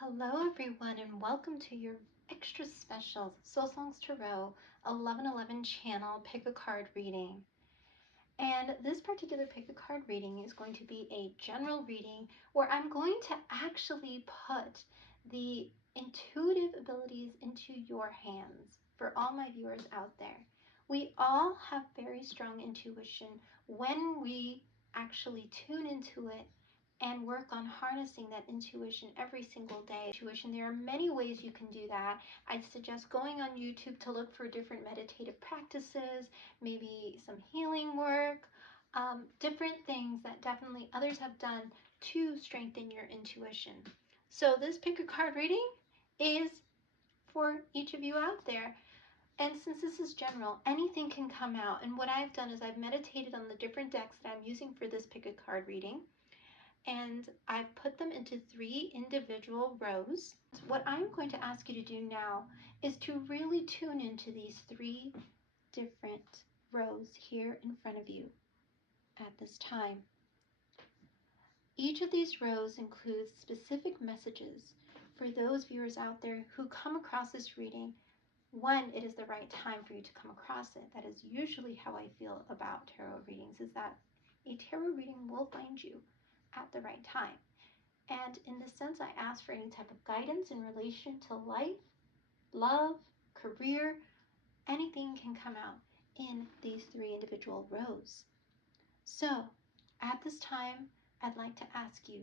Hello everyone and welcome to your extra special Soul Songs Tarot 1111 channel pick a card reading. And this particular pick a card reading is going to be a general reading where I'm going to actually put the intuitive abilities into your hands for all my viewers out there. We all have very strong intuition when we actually tune into it and work on harnessing that intuition every single day. There are many ways you can do that. I'd suggest going on YouTube to look for different meditative practices, maybe some healing work, different things that definitely others have done to strengthen your intuition. So this pick a card reading is for each of you out there. And since this is general, anything can come out. And what I've done is I've meditated on the different decks that I'm using for this pick a card reading, and I've put them into 3 individual rows. What I'm going to ask you to do now is to really tune into these 3 different rows here in front of you at this time. Each of these rows includes specific messages for those viewers out there who come across this reading when it is the right time for you to come across it. That is usually how I feel about tarot readings, is that a tarot reading will find you at the right time. And in this sense, I ask for any type of guidance in relation to life, love, career. Anything can come out in these 3 individual rows. So at this time, I'd like to ask you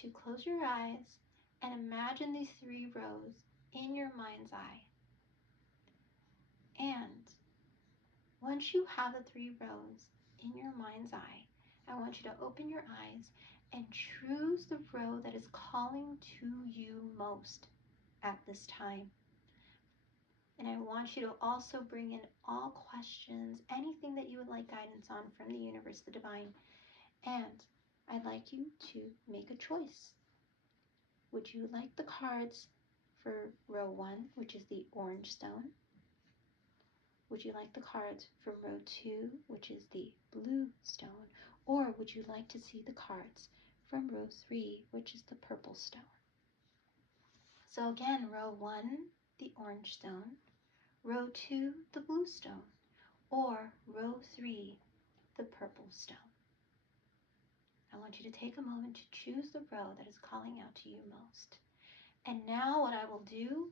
to close your eyes and imagine these 3 rows in your mind's eye. And once you have the 3 rows in your mind's eye, I want you to open your eyes and choose the row that is calling to you most at this time. And I want you to also bring in all questions, anything that you would like guidance on from the universe, the divine. And I'd like you to make a choice. Would you like the cards for row 1, which is the orange stone? Would you like the cards from row 2, which is the blue stone? Or would you like to see the cards from row 3, which is the purple stone? So again, row 1, the orange stone, row 2, the blue stone, or row 3, the purple stone. I want you to take a moment to choose the row that is calling out to you most. And now what I will do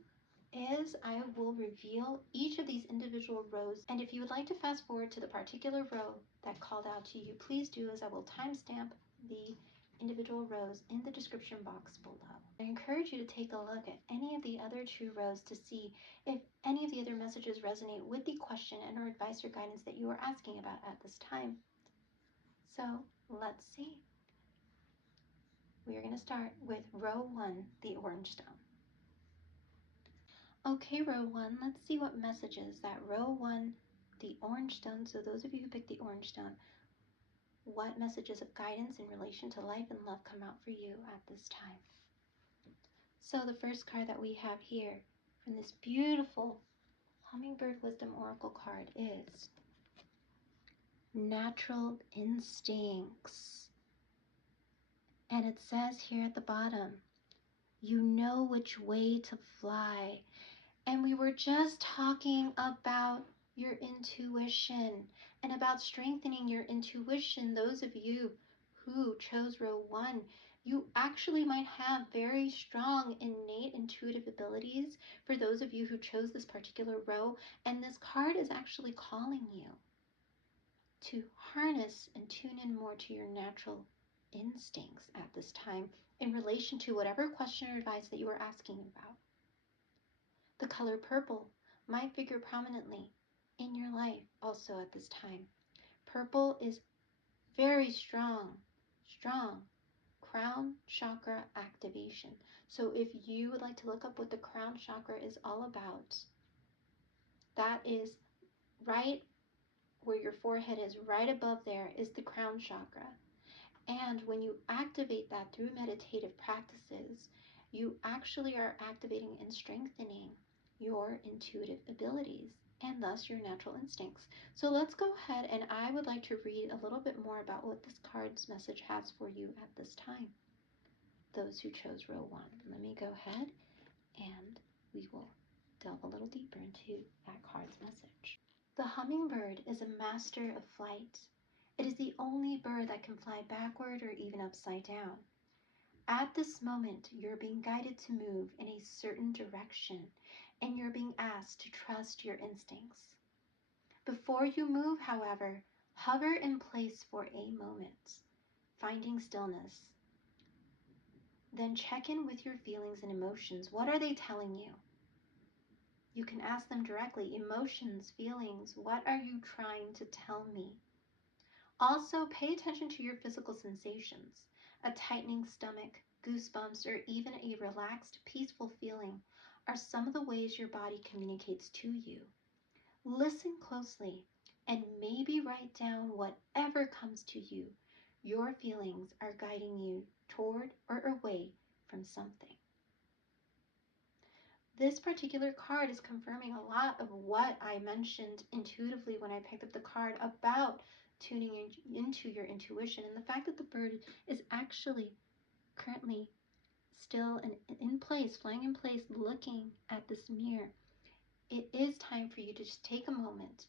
is I will reveal each of these individual rows. And if you would like to fast forward to the particular row that called out to you, please do, as I will timestamp the individual rows in the description box below. I encourage you to take a look at any of the other 2 rows to see if any of the other messages resonate with the question and or advice or guidance that you are asking about at this time. So let's see. We are going to start with row 1, the orange stone. Okay, row 1, let's see what messages that row 1, the orange stone, so those of you who picked the orange stone, what messages of guidance in relation to life and love come out for you at this time. So the first card that we have here from this beautiful Hummingbird Wisdom Oracle card is Natural Instincts. And it says here at the bottom, you know which way to fly. And we were just talking about your intuition and about strengthening your intuition. Those of you who chose row 1, you actually might have very strong innate intuitive abilities for those of you who chose this particular row. And this card is actually calling you to harness and tune in more to your natural instincts at this time in relation to whatever question or advice that you are asking about. The color purple might figure prominently in your life also at this time. Purple is very strong crown chakra activation. So if you would like to look up what the crown chakra is all about, that is right where your forehead is, right above there is the crown chakra. And when you activate that through meditative practices, you actually are activating and strengthening your intuitive abilities and thus your natural instincts. So let's go ahead, and I would like to read a little bit more about what this card's message has for you at this time. those who chose row 1. Let me go ahead and we will delve a little deeper into that card's message. The hummingbird is a master of flight. It is the only bird that can fly backward or even upside down. At this moment, you're being guided to move in a certain direction, and you're being asked to trust your instincts. Before you move, however, hover in place for a moment, finding stillness. Then check in with your feelings and emotions. What are they telling you? You can ask them directly. Emotions, feelings, what are you trying to tell me? Also, pay attention to your physical sensations. A tightening stomach, goosebumps, or even a relaxed, peaceful feeling are some of the ways your body communicates to you. Listen closely and maybe write down whatever comes to you. Your feelings are guiding you toward or away from something. This particular card is confirming a lot of what I mentioned intuitively when I picked up the card about tuning into your intuition, and the fact that the bird is actually currently still and in place, flying in place, looking at this mirror. It is time for you to just take a moment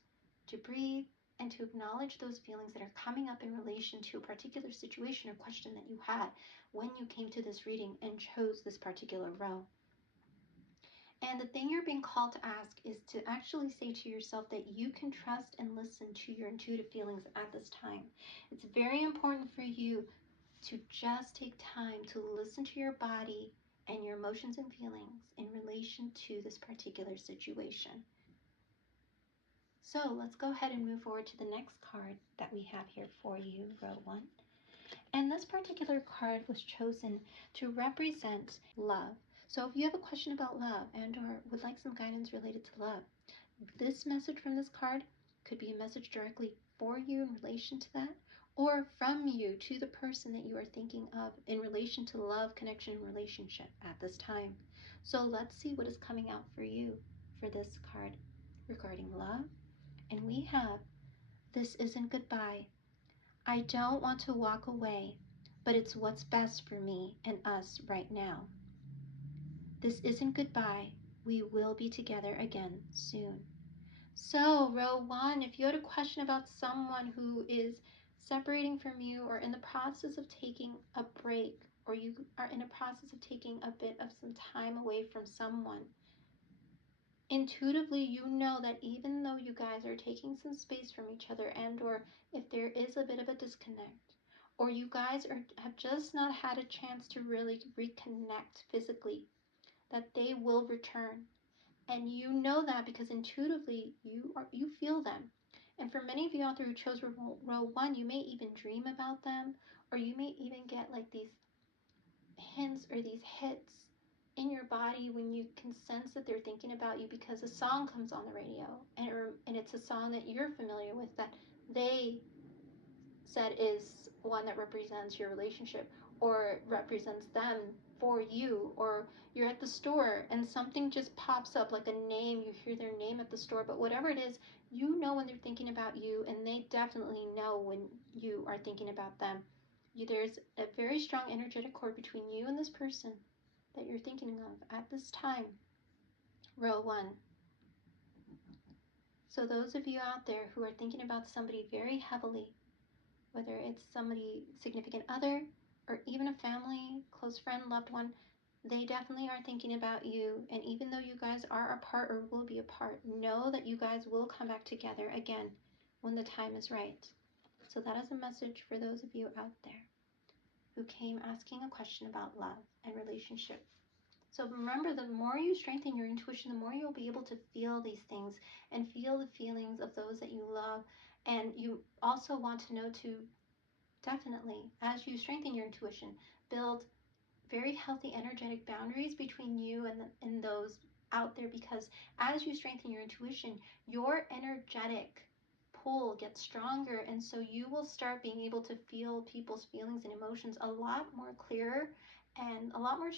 to breathe and to acknowledge those feelings that are coming up in relation to a particular situation or question that you had when you came to this reading and chose this particular row. And the thing you're being called to ask is to actually say to yourself that you can trust and listen to your intuitive feelings at this time. It's very important for you to just take time to listen to your body and your emotions and feelings in relation to this particular situation. So let's go ahead and move forward to the next card that we have here for you, row 1. And this particular card was chosen to represent love. So if you have a question about love and or would like some guidance related to love, this message from this card could be a message directly for you in relation to that, or from you to the person that you are thinking of in relation to love, connection, and relationship at this time. So let's see what is coming out for you for this card regarding love. And we have, this isn't goodbye. I don't want to walk away, but it's what's best for me and us right now. This isn't goodbye. We will be together again soon. So, row 1, if you had a question about someone who is separating from you or in the process of taking a break, or you are in a process of taking a bit of some time away from someone, intuitively you know that even though you guys are taking some space from each other, and or if there is a bit of a disconnect, or you guys have just not had a chance to really reconnect physically, that they will return. And you know that because intuitively you feel them. And for many of you out there who chose row 1, you may even dream about them, or you may even get like these hints or these hits in your body when you can sense that they're thinking about you because a song comes on the radio, and it's a song that you're familiar with that they said is one that represents your relationship or represents them for you, or you're at the store and something just pops up like a name, you hear their name at the store, but whatever it is, you know when they're thinking about you, and they definitely know when you are thinking about them. There's a very strong energetic cord between you and this person that you're thinking of at this time, row 1. So those of you out there who are thinking about somebody very heavily, whether it's somebody, significant other, or even a family, close friend, loved one, they definitely are thinking about you. And even though you guys are apart or will be apart, know that you guys will come back together again when the time is right. So that is a message for those of you out there who came asking a question about love and relationship. So remember, the more you strengthen your intuition, the more you'll be able to feel these things and feel the feelings of those that you love. And you also want to know to definitely, as you strengthen your intuition, build very healthy energetic boundaries between you and those out there, because as you strengthen your intuition, your energetic pull gets stronger, and so you will start being able to feel people's feelings and emotions a lot more clearer and a lot more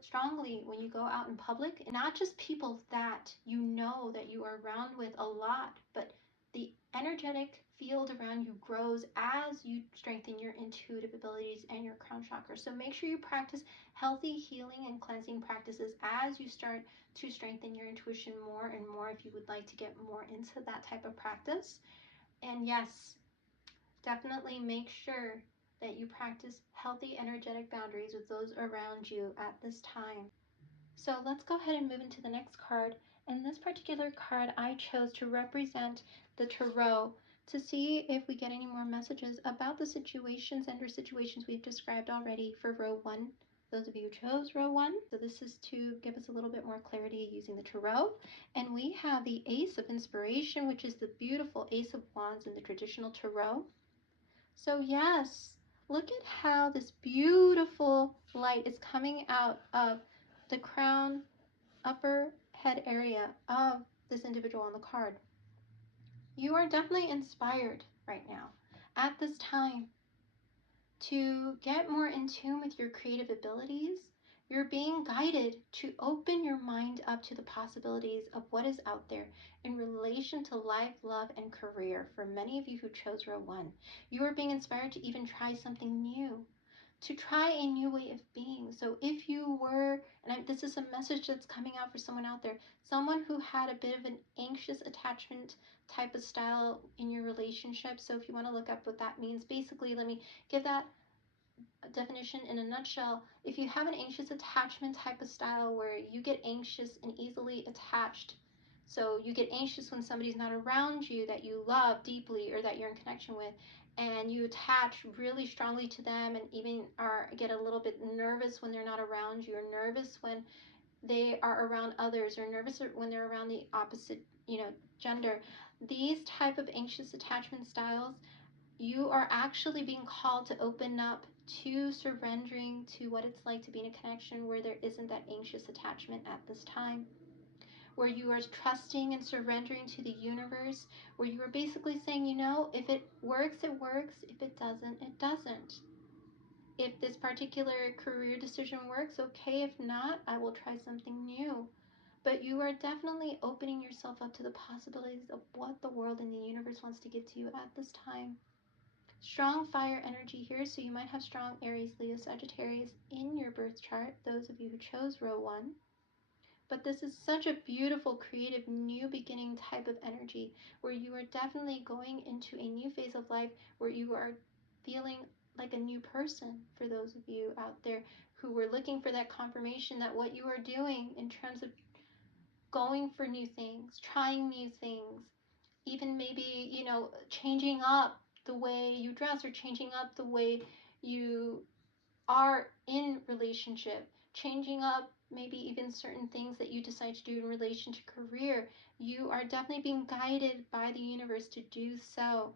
strongly when you go out in public, and not just people that you know that you are around with a lot, but the energetic field around you grows as you strengthen your intuitive abilities and your crown chakra. So make sure you practice healthy healing and cleansing practices as you start to strengthen your intuition more and more, if you would like to get more into that type of practice. And yes, definitely make sure that you practice healthy energetic boundaries with those around you at this time. So let's go ahead and move into the next card. And this particular card I chose to represent the Tarot, to see if we get any more messages about the situations and or situations we've described already for row 1. Those of you who chose row 1. So this is to give us a little bit more clarity using the Tarot. And we have the Ace of Inspiration, which is the beautiful Ace of Wands in the traditional Tarot. So yes, look at how this beautiful light is coming out of the crown upper head area of this individual on the card. You are definitely inspired right now at this time to get more in tune with your creative abilities. You're being guided to open your mind up to the possibilities of what is out there in relation to life, love, and career. For many of you who chose row 1, you are being inspired to even try something new, to try a new way of being. So if you were, and this is a message that's coming out for someone out there, someone who had a bit of an anxious attachment type of style in your relationship. So if you want to look up what that means, basically, let me give that definition in a nutshell. If you have an anxious attachment type of style where you get anxious and easily attached, so you get anxious when somebody's not around you that you love deeply or that you're in connection with, and you attach really strongly to them, and even get a little bit nervous when they're not around you, or nervous when they are around others, or nervous when they're around the opposite, gender. These type of anxious attachment styles, you are actually being called to open up to surrendering to what it's like to be in a connection where there isn't that anxious attachment at this time, where you are trusting and surrendering to the universe, where you are basically saying, if it works, it works. If it doesn't, it doesn't. If this particular career decision works, okay. If not, I will try something new. But you are definitely opening yourself up to the possibilities of what the world and the universe wants to give to you at this time. Strong fire energy here, so you might have strong Aries, Leo, Sagittarius in your birth chart, those of you who chose row 1. But this is such a beautiful, creative, new beginning type of energy, where you are definitely going into a new phase of life, where you are feeling like a new person. For those of you out there who were looking for that confirmation that what you are doing in terms of going for new things, trying new things, even maybe, changing up the way you dress, or changing up the way you are in relationship, changing up maybe even certain things that you decide to do in relation to career, you are definitely being guided by the universe to do so.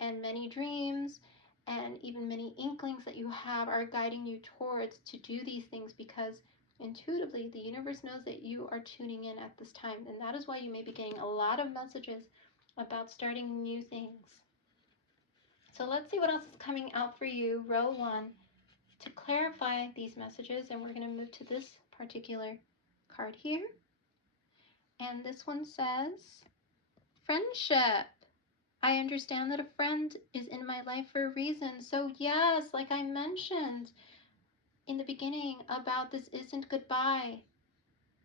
And many dreams and even many inklings that you have are guiding you towards to do these things, because intuitively the universe knows that you are tuning in at this time, and that is why you may be getting a lot of messages about starting new things. So let's see what else is coming out for you, row 1, to clarify these messages. And we're going to move to this particular card here. And this one says, friendship. I understand that a friend is in my life for a reason. So yes, like I mentioned in the beginning about this isn't goodbye.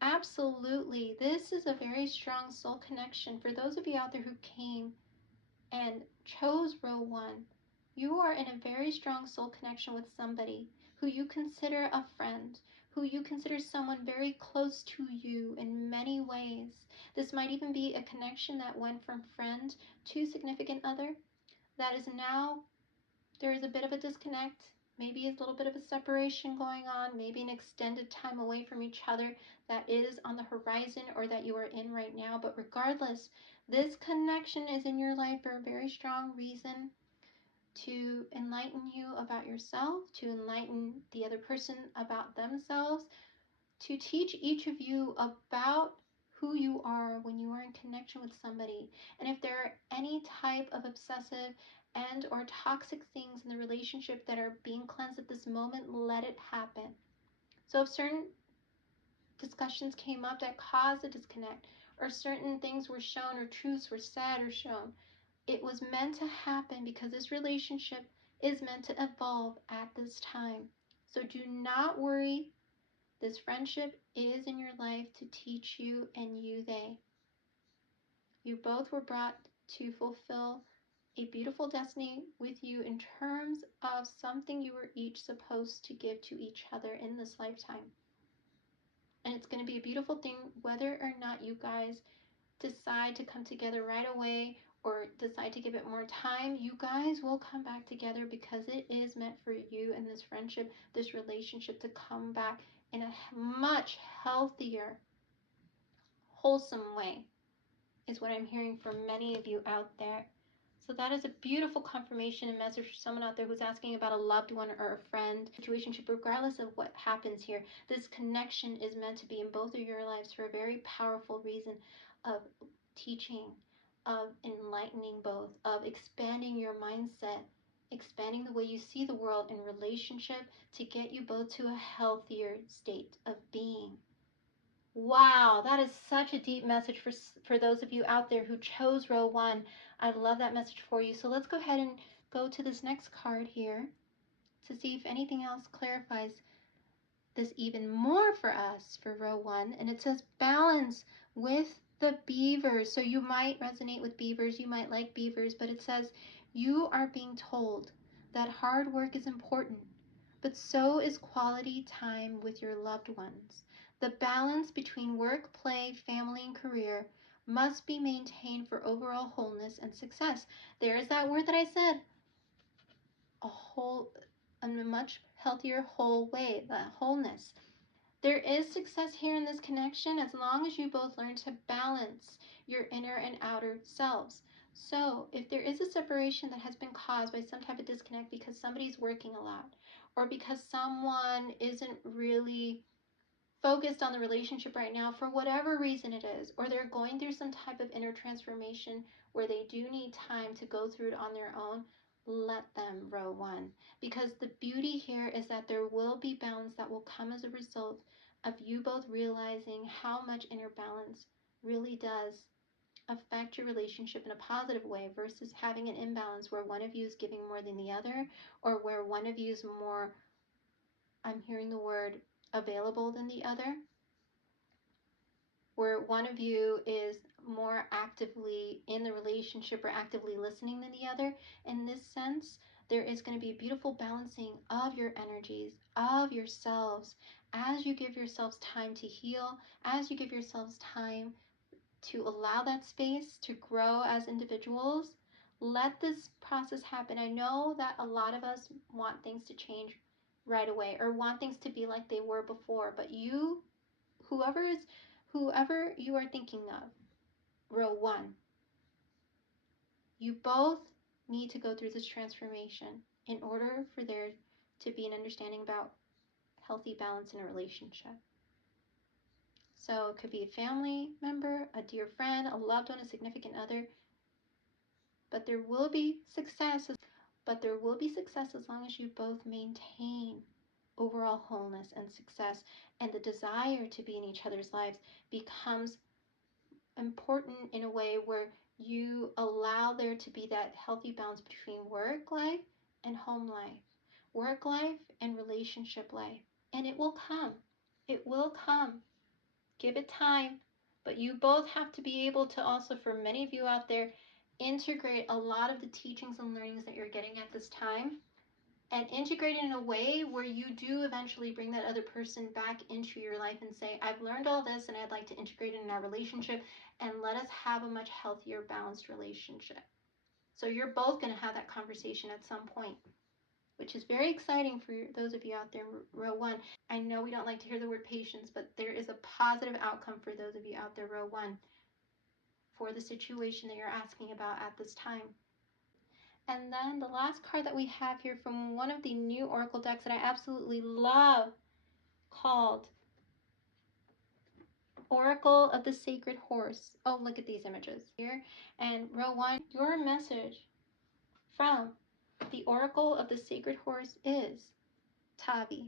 Absolutely. This is a very strong soul connection. For those of you out there who came and chose row 1, you are in a very strong soul connection with somebody who you consider a friend, who you consider someone very close to you in many ways. This might even be a connection that went from friend to significant other, that is now, there is a bit of a disconnect, maybe a little bit of a separation going on, maybe an extended time away from each other that is on the horizon, or that you are in right now. But regardless, this connection is in your life for a very strong reason, to enlighten you about yourself, to enlighten the other person about themselves, to teach each of you about who you are when you are in connection with somebody. And if there are any type of obsessive and or toxic things in the relationship that are being cleansed at this moment, let it happen. So if certain discussions came up that caused a disconnect, or certain things were shown, or truths were said or shown, It was meant to happen because this relationship is meant to evolve at this time. So do not worry. This friendship is in your life to teach you and you they. You both were brought to fulfill a beautiful destiny with you in terms of something you were each supposed to give to each other in this lifetime. And it's going to be a beautiful thing whether or not you guys decide to come together right away or decide to give it more time. You guys will come back together because it is meant for you and this friendship, this relationship to come back in a much healthier, wholesome way, is what I'm hearing from many of you out there. So that is a beautiful confirmation and message for someone out there who's asking about a loved one or a friend situationship. Regardless of what happens here, this connection is meant to be in both of your lives for a very powerful reason of teaching, of enlightening both, of expanding your mindset, expanding the way you see the world in relationship to get you both to a healthier state of being. Wow, that is such a deep message for those of you out there who chose row 1. I love that message for you. So let's go ahead and go to this next card here to see if anything else clarifies this even more for us for row 1. And it says balance with the beavers. So you might resonate with beavers, you might like beavers, but it says you are being told that hard work is important, but so is quality time with your loved ones. The balance between work, play, family, and career must be maintained for overall wholeness and success. There's that word that I said, a much healthier whole way, the wholeness. There is success here in this connection as long as you both learn to balance your inner and outer selves. So if there is a separation that has been caused by some type of disconnect because somebody's working a lot, or because someone isn't really focused on the relationship right now for whatever reason it is, or they're going through some type of inner transformation where they do need time to go through it on their own, let them, row 1. Because the beauty here is that there will be balance that will come as a result of you both realizing how much inner balance really does affect your relationship in a positive way versus having an imbalance where one of you is giving more than the other, or where one of you is more, I'm hearing the word, available than the other, where one of you is more actively in the relationship or actively listening than the other. In this sense, there is going to be a beautiful balancing of your energies, of yourselves, as you give yourselves time to heal, as you give yourselves time to allow that space to grow as individuals. Let this process happen. I know that a lot of us want things to change right away or want things to be like they were before, but you, whoever you are thinking of, row 1, you both need to go through this transformation in order for there to be an understanding about healthy balance in a relationship. So it could be a family member, a dear friend, a loved one, a significant other, but there will be success. But there will be success as long as you both maintain overall wholeness and success, and the desire to be in each other's lives becomes important in a way where you allow there to be that healthy balance between work life and home life, work life and relationship life. And it will come. It will come. Give it time. But you both have to be able to also, for many of you out there, integrate a lot of the teachings and learnings that you're getting at this time, and integrate it in a way where you do eventually bring that other person back into your life and say, I've learned all this and I'd like to integrate it in our relationship and let us have a much healthier, balanced relationship. So you're both going to have that conversation at some point, which is very exciting for those of you out there, row 1. I know we don't like to hear the word patience, but there is a positive outcome for those of you out there, row 1, for the situation that you're asking about at this time. And then the last card that we have here from one of the new Oracle decks that I absolutely love, called Oracle of the Sacred Horse. Oh, look at these images here. And row 1, your message from the Oracle of the Sacred Horse is Tavi.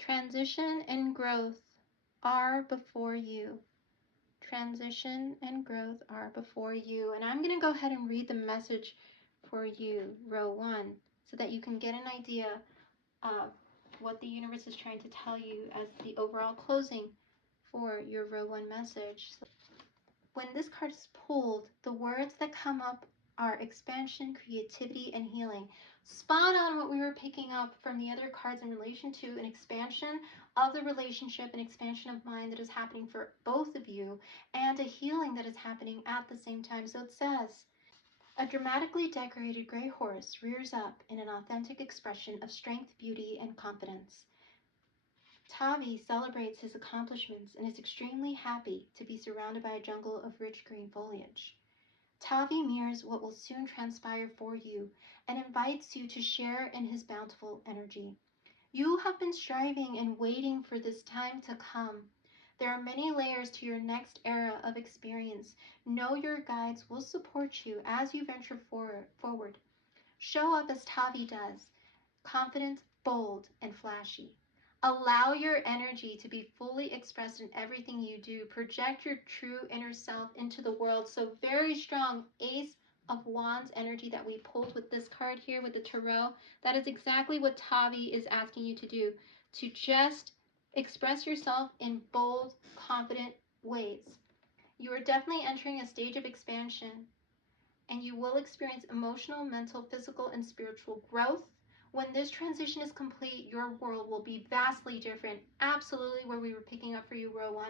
Transition and growth are before you. transition and growth are before you. And I'm going to go ahead and read the message for you, row 1, so that you can get an idea of what the universe is trying to tell you as the overall closing for your row 1 message. When this card is pulled, the words that come up are expansion, creativity, and healing. Spot on what we were picking up from the other cards in relation to an expansion of the relationship, an expansion of mind that is happening for both of you, and a healing that is happening at the same time. So it says, a dramatically decorated gray horse rears up in an authentic expression of strength, beauty, and confidence. Tavi celebrates his accomplishments and is extremely happy to be surrounded by a jungle of rich green foliage. Tavi mirrors what will soon transpire for you and invites you to share in his bountiful energy. You have been striving and waiting for this time to come. There are many layers to your next era of experience. Know your guides will support you as you venture forward. Show up as Tavi does, confident, bold, and flashy. Allow your energy to be fully expressed in everything you do. Project your true inner self into the world. So very strong Ace of Wands energy that we pulled with this card here with the Tarot. That is exactly what Tavi is asking you to do. To just express yourself in bold, confident ways. You are definitely entering a stage of expansion, and you will experience emotional, mental, physical, and spiritual growth. When this transition is complete, your world will be vastly different. Absolutely where we were picking up for you, row 1.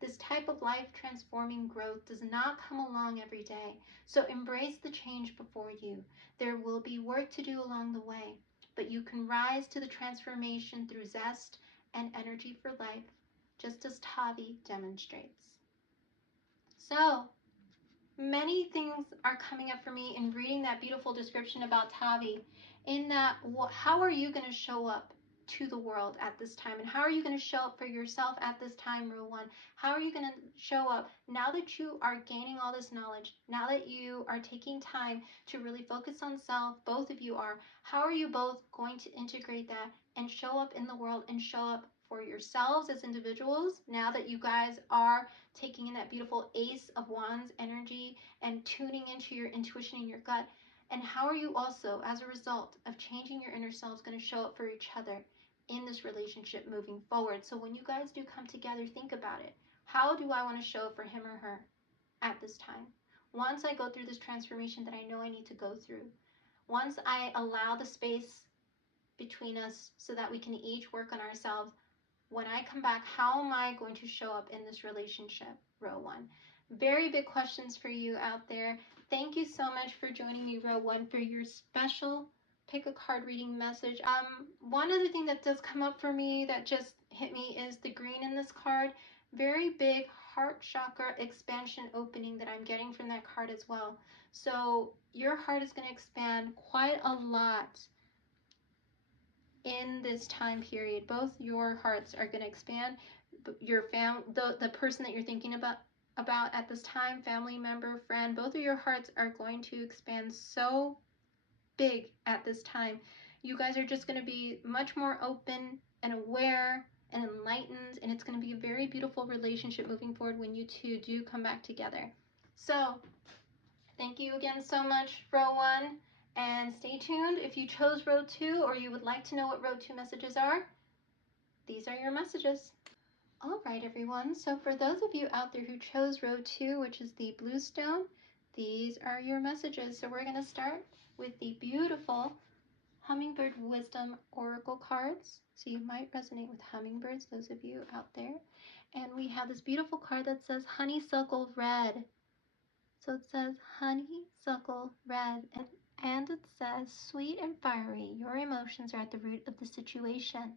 This type of life-transforming growth does not come along every day, so embrace the change before you. There will be work to do along the way, but you can rise to the transformation through zest and energy for life, just as Tavi demonstrates. So, many things are coming up for me in reading that beautiful description about Tavi, in that how are you going to show up to the world at this time, and how are you going to show up for yourself at this time, row 1? How are you going to show up now that you are gaining all this knowledge, now that you are taking time to really focus on self? Both of you are. How are you both going to integrate that and show up in the world and show up for yourselves as individuals now that you guys are taking in that beautiful Ace of Wands energy and tuning into your intuition and your gut? And how are you also, as a result of changing your inner selves, going to show up for each other in this relationship moving forward? So when you guys do come together, think about it. How do I want to show up for him or her at this time? Once I go through this transformation that I know I need to go through, once I allow the space between us so that we can each work on ourselves, when I come back, how am I going to show up in this relationship, row 1? Very big questions for you out there. Thank you so much for joining me, row 1, for your special pick a card reading message. One other thing that does come up for me that just hit me is the green in this card. Very big heart chakra expansion opening that I'm getting from that card as well. So your heart is going to expand quite a lot in this time period. Both your hearts are going to expand. Your the person that you're thinking about at this time, family member, friend, both of your hearts are going to expand so big at this time. You guys are just going to be much more open and aware and enlightened, and it's going to be a very beautiful relationship moving forward when you two do come back together. So thank you again so much, row 1. And stay tuned if you chose row 2 or you would like to know what row 2 messages are. These are your messages. All right, everyone. So for those of you out there who chose row 2, which is the blue stone, these are your messages. So we're going to start with the beautiful Hummingbird Wisdom Oracle cards. So you might resonate with hummingbirds, those of you out there. And we have this beautiful card that says Honeysuckle Red. So it says Honeysuckle Red, and it says, sweet and fiery, your emotions are at the root of the situation.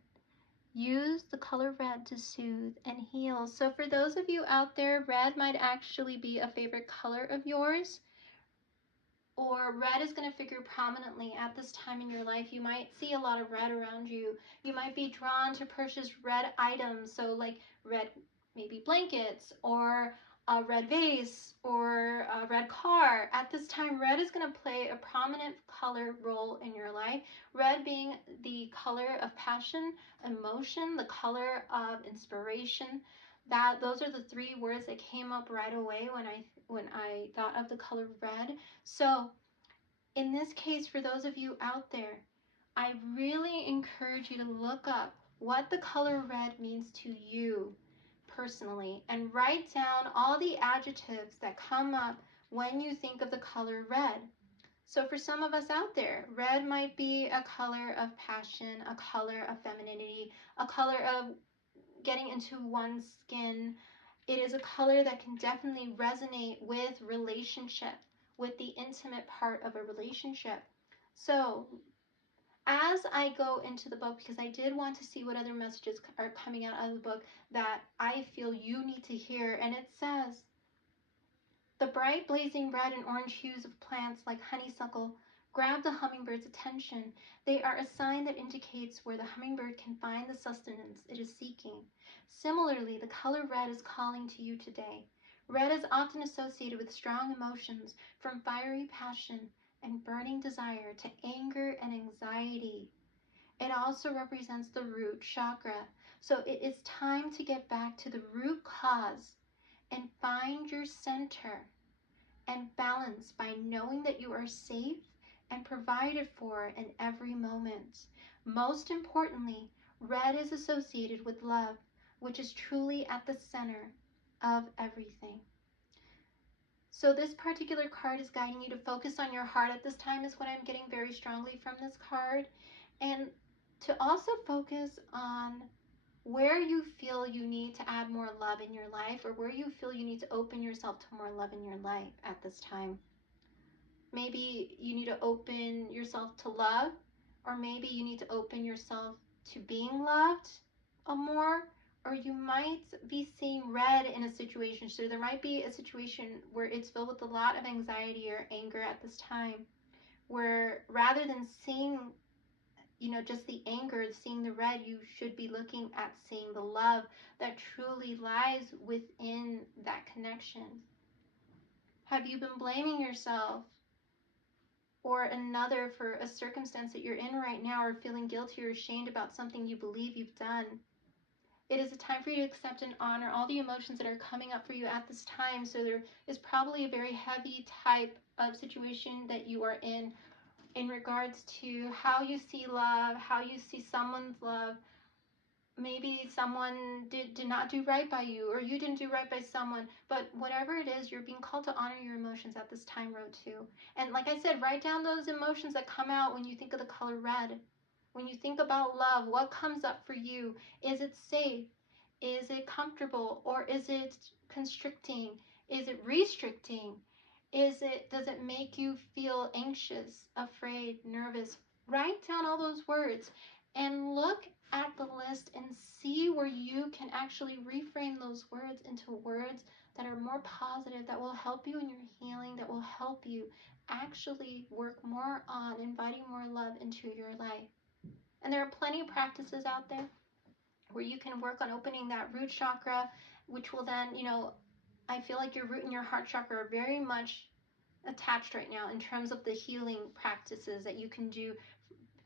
Use the color red to soothe and heal. So for those of you out there, red might actually be a favorite color of yours, or red is going to figure prominently at this time in your life. You might see a lot of red around you. You might be drawn to purchase red items, so like red maybe blankets or a red vase or a red car. At this time, red is going to play a prominent color role in your life. Red being the color of passion, emotion, the color of inspiration, those are the three words that came up right away when I thought of the color red. So in this case, for those of you out there, I really encourage you to look up what the color red means to you personally and write down all the adjectives that come up when you think of the color red. So for some of us out there, red might be a color of passion, a color of femininity, a color of getting into one's skin. It is a color that can definitely resonate with relationship, with the intimate part of a relationship. So as I go into the book, because I did want to see what other messages are coming out of the book that I feel you need to hear, and it says, the bright blazing red and orange hues of plants like honeysuckle grab the hummingbird's attention. They are a sign that indicates where the hummingbird can find the sustenance it is seeking. Similarly, the color red is calling to you today. Red is often associated with strong emotions, from fiery passion and burning desire to anger and anxiety. It also represents the root chakra. So it is time to get back to the root cause and find your center and balance by knowing that you are safe and provided for in every moment. Most importantly, red is associated with love, which is truly at the center of everything. So this particular card is guiding you to focus on your heart at this time, is what I'm getting very strongly from this card. And to also focus on where you feel you need to add more love in your life, or where you feel you need to open yourself to more love in your life at this time. Maybe you need to open yourself to love, or maybe you need to open yourself to being loved more, or you might be seeing red in a situation. So there might be a situation where it's filled with a lot of anxiety or anger at this time, where rather than seeing just the anger, seeing the red, you should be looking at seeing the love that truly lies within that connection. Have you been blaming yourself or another for a circumstance that you're in right now, or feeling guilty or ashamed about something you believe you've done? It is a time for you to accept and honor all the emotions that are coming up for you at this time. So there is probably a very heavy type of situation that you are in regards to how you see love, how you see someone's love. Maybe someone did not do right by you, or you didn't do right by someone, but whatever it is, you're being called to honor your emotions at this time, row 2. And like I said, write down those emotions that come out when you think of the color red. When you think about love, what comes up for you? Is it safe? Is it comfortable? Or is it constricting? Is it restricting? Does it make you feel anxious, afraid, nervous? Write down all those words and look at the list and see where you can actually reframe those words into words that are more positive, that will help you in your healing, that will help you actually work more on inviting more love into your life. And there are plenty of practices out there where you can work on opening that root chakra, which will then, I feel like your root and your heart chakra are very much attached right now in terms of the healing practices that you can do.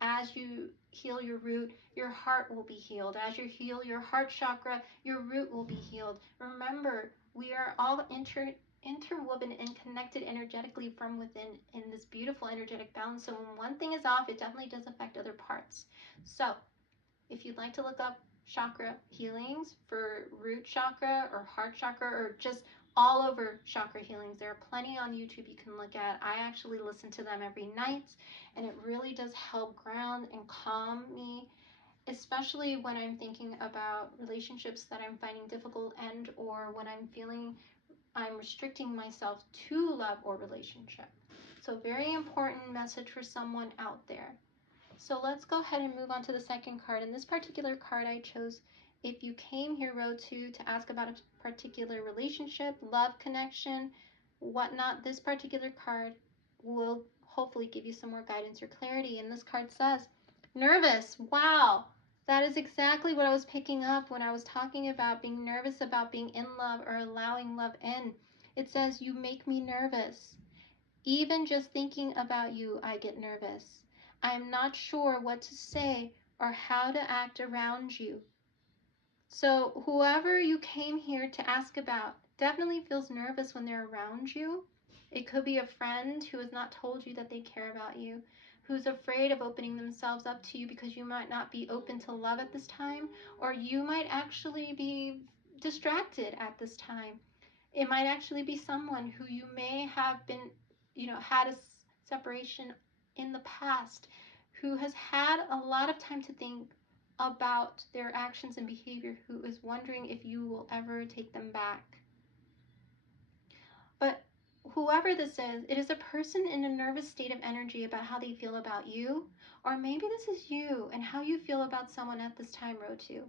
As you heal your root, your heart will be healed. As you heal your heart chakra, your root will be healed. Remember, we are all interwoven and connected energetically from within in this beautiful energetic balance. So when one thing is off, it definitely does affect other parts. So if you'd like to look up chakra healings for root chakra or heart chakra, or just all over chakra healings, there are plenty on YouTube you can look at. I actually listen to them every night, and it really does help ground and calm me, especially when I'm thinking about relationships that I'm finding difficult, and or when I'm feeling I'm restricting myself to love or relationship. So very important message for someone out there. So let's go ahead and move on to the second card. And this particular card I chose, if you came here, row 2, to ask about a particular relationship, love connection, whatnot, this particular card will hopefully give you some more guidance or clarity. And this card says, nervous. Wow. That is exactly what I was picking up when I was talking about being nervous about being in love or allowing love in. It says, you make me nervous. Even just thinking about you, I get nervous. I'm not sure what to say or how to act around you. So whoever you came here to ask about definitely feels nervous when they're around you. It could be a friend who has not told you that they care about you, who's afraid of opening themselves up to you because you might not be open to love at this time, or you might actually be distracted at this time. It might actually be someone who you may have been, had a separation in the past, who has had a lot of time to think about their actions and behavior, who is wondering if you will ever take them back. But whoever this is, it is a person in a nervous state of energy about how they feel about you, or maybe this is you and how you feel about someone at this time, row 2.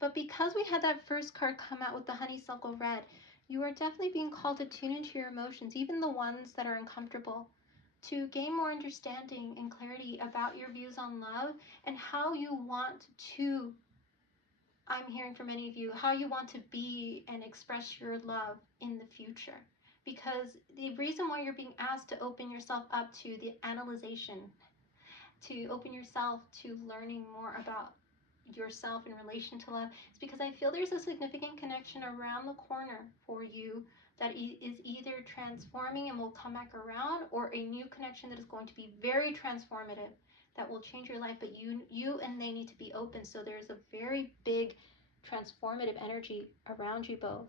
But because we had that first card come out with the honeysuckle red, you are definitely being called to tune into your emotions, even the ones that are uncomfortable, to gain more understanding and clarity about your views on love and how you want to, I'm hearing from many of you, how you want to be and express your love in the future. Because the reason why you're being asked to open yourself up to the analyzation, to open yourself to learning more about yourself in relation to love, is because I feel there's a significant connection around the corner for you that is either transforming and will come back around, or a new connection that is going to be very transformative that will change your life. But you and they need to be open. So there's a very big transformative energy around you both.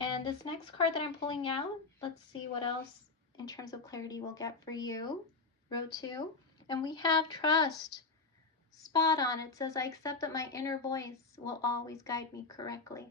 And this next card that I'm pulling out, let's see what else in terms of clarity we'll get for you, row 2. And we have trust. Spot on. It says, I accept that my inner voice will always guide me correctly.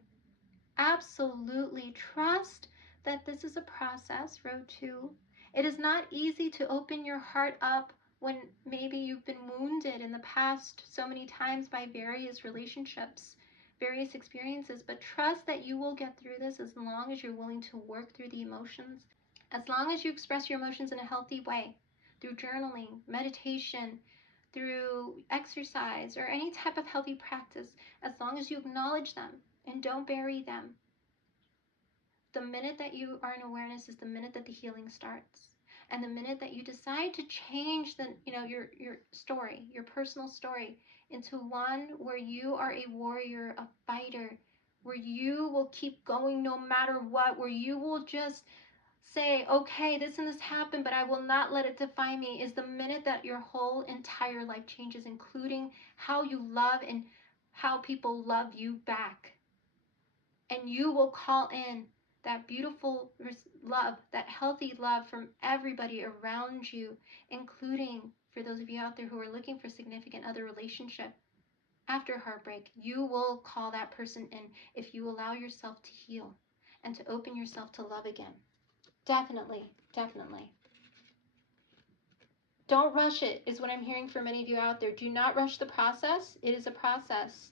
Absolutely. Trust that this is a process, row 2. It is not easy to open your heart up when maybe you've been wounded in the past so many times by various relationships, various experiences, but trust that you will get through this as long as you're willing to work through the emotions, as long as you express your emotions in a healthy way, through journaling, meditation, through exercise, or any type of healthy practice, as long as you acknowledge them and don't bury them. The minute that you are in awareness is the minute that the healing starts. And the minute that you decide to change your story, your personal story, into one where you are a warrior, a fighter, where you will keep going no matter what, where you will just say, okay, this and this happened, but I will not let it define me, is the minute that your whole entire life changes, including how you love and how people love you back. And you will call in that beautiful love, that healthy love from everybody around you, including for those of you out there who are looking for significant other relationship after heartbreak. You will call that person in if you allow yourself to heal and to open yourself to love again. Definitely, definitely. Don't rush it, is what I'm hearing from many of you out there. Do not rush the process. It is a process.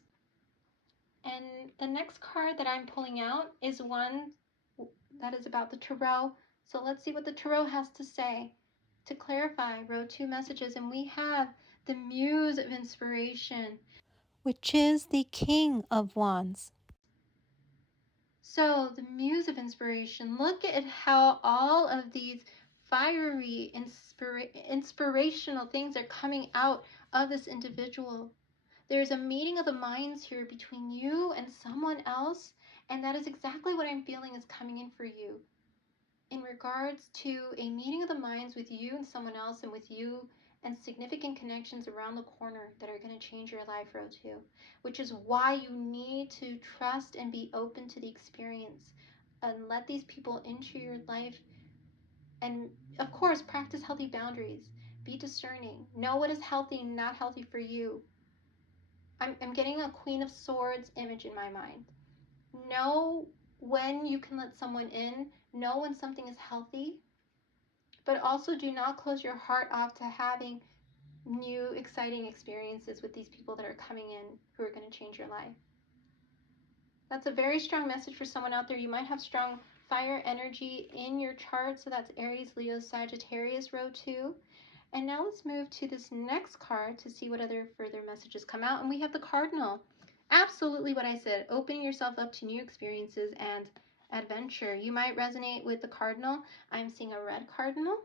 And the next card that I'm pulling out is one that is about the tarot. So let's see what the tarot has to say to clarify row 2 messages. And we have the Muse of Inspiration, which is the King of Wands. So the Muse of Inspiration, look at how all of these fiery, inspirational things are coming out of this individual. There's a meeting of the minds here between you and someone else, and that is exactly what I'm feeling is coming in for you. In regards to a meeting of the minds with you and someone else, and with you and significant connections around the corner that are going to change your life, row 2, which is why you need to trust and be open to the experience and let these people into your life. And of course, practice healthy boundaries. Be discerning. Know what is healthy and not healthy for you. I'm getting a Queen of Swords image in my mind. Know when you can let someone in. Know when something is healthy. But also do not close your heart off to having new, exciting experiences with these people that are coming in who are going to change your life. That's a very strong message for someone out there. You might have strong fire energy in your chart. So that's Aries, Leo, Sagittarius, row 2. And now let's move to this next card to see what other further messages come out. And we have the Cardinal. Absolutely what I said, opening yourself up to new experiences and adventure. You might resonate with the Cardinal. I'm seeing a red cardinal.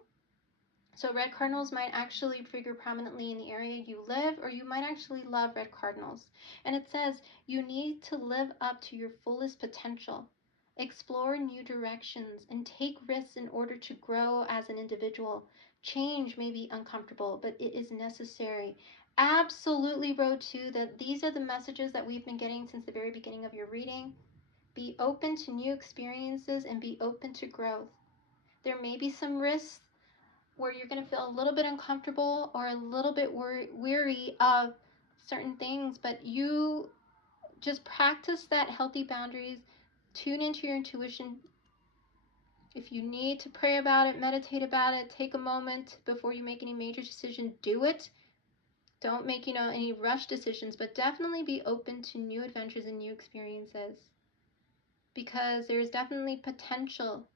So red cardinals might actually figure prominently in the area you live, or you might actually love red cardinals. And it says you need to live up to your fullest potential, explore new directions, and take risks in order to grow as an individual. Change may be uncomfortable, but it is necessary. Absolutely, row 2, that these are the messages that we've been getting since the very beginning of your reading. Be open to new experiences and be open to growth. There may be some risks where you're going to feel a little bit uncomfortable or a little bit weary of certain things, but you just practice that healthy boundaries. Tune into your intuition. If you need to pray about it, meditate about it, take a moment before you make any major decision, do it. Don't make, any rush decisions, but definitely be open to new adventures and new experiences, because there's definitely potential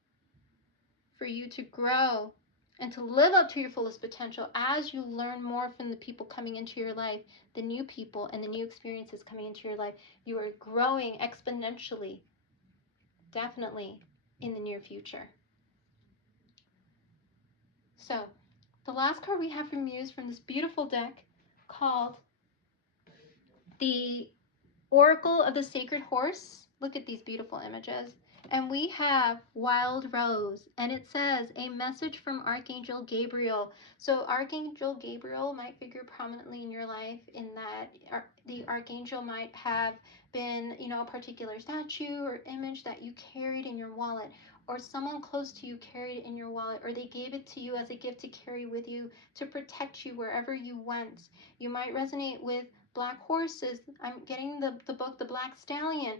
for you to grow and to live up to your fullest potential as you learn more from the people coming into your life, the new people and the new experiences coming into your life. You are growing exponentially, definitely, in the near future. So, the last card we have from you is from this beautiful deck called the Oracle of the Sacred Horse. Look at these beautiful images. And we have Wild Rose, and it says a message from Archangel Gabriel. So Archangel Gabriel might figure prominently in your life, in that the Archangel might have been, a particular statue or image that you carried in your wallet, or someone close to you carried it in your wallet, or they gave it to you as a gift to carry with you to protect you wherever you went. You might resonate with black horses. I'm getting the book, The Black Stallion.